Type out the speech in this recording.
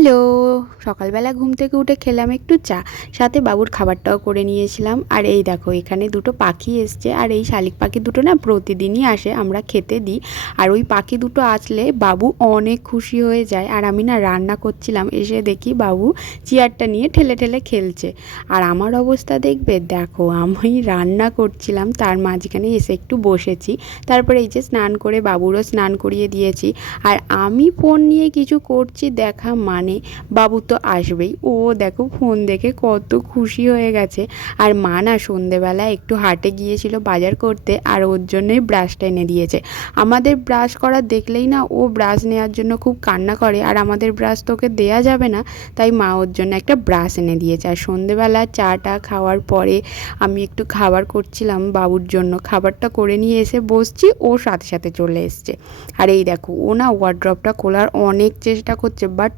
Hello, সকালবেলা ঘুম থেকে উঠে খেলাম একটু চা, সাথে বাবুর খাবারটাও করে নিয়েছিলাম। আর এই দেখো এখানে দুটো পাখি এসছে, আর এই শালিক পাখি দুটো না প্রতিদিনই আসে, আমরা খেতে দিই। আর ওই পাখি দুটো আসলে বাবু অনেক খুশি হয়ে যায়। আর আমি না রান্না করছিলাম, এসে দেখি বাবু চেয়ারটা নিয়ে ঠেলে ঠেলে খেলছে। আর আমার অবস্থা দেখবে, দেখো আমি রান্না করছিলাম, তার মাঝখানে এসে একটু বসেছি। তারপরে এই যে স্নান করে বাবুরও স্নান করিয়ে দিয়েছি। আর আমি ফোন নিয়ে কিছু করছি দেখা মানে বাবু তো আসবেই। ও দেখো ফোন দেখে কত খুশি হয়ে গেছে। আর মা না সন্ধেবেলা একটু হাটে গিয়েছিল বাজার করতে, আর ওর জন্যই ব্রাশটা এনে দিয়েছে। আমাদের ব্রাশ করা দেখলেই না ও ব্রাশ নেওয়ার জন্য খুব কান্না করে, আর আমাদের ব্রাশ তোকে দেয়া যাবে না, তাই মা ওর জন্য একটা ব্রাশ এনে দিয়েছে। আর সন্ধেবেলা চাটা খাওয়ার পরে আমি একটু খাবার করছিলাম বাবুর জন্য, খাবারটা করে নিয়ে এসে বসছি, ও সাথে সাথে চলে এসছে। আর এই দেখো ও না ওয়ার্ড্রপটা খোলার অনেক চেষ্টা করছে, বাট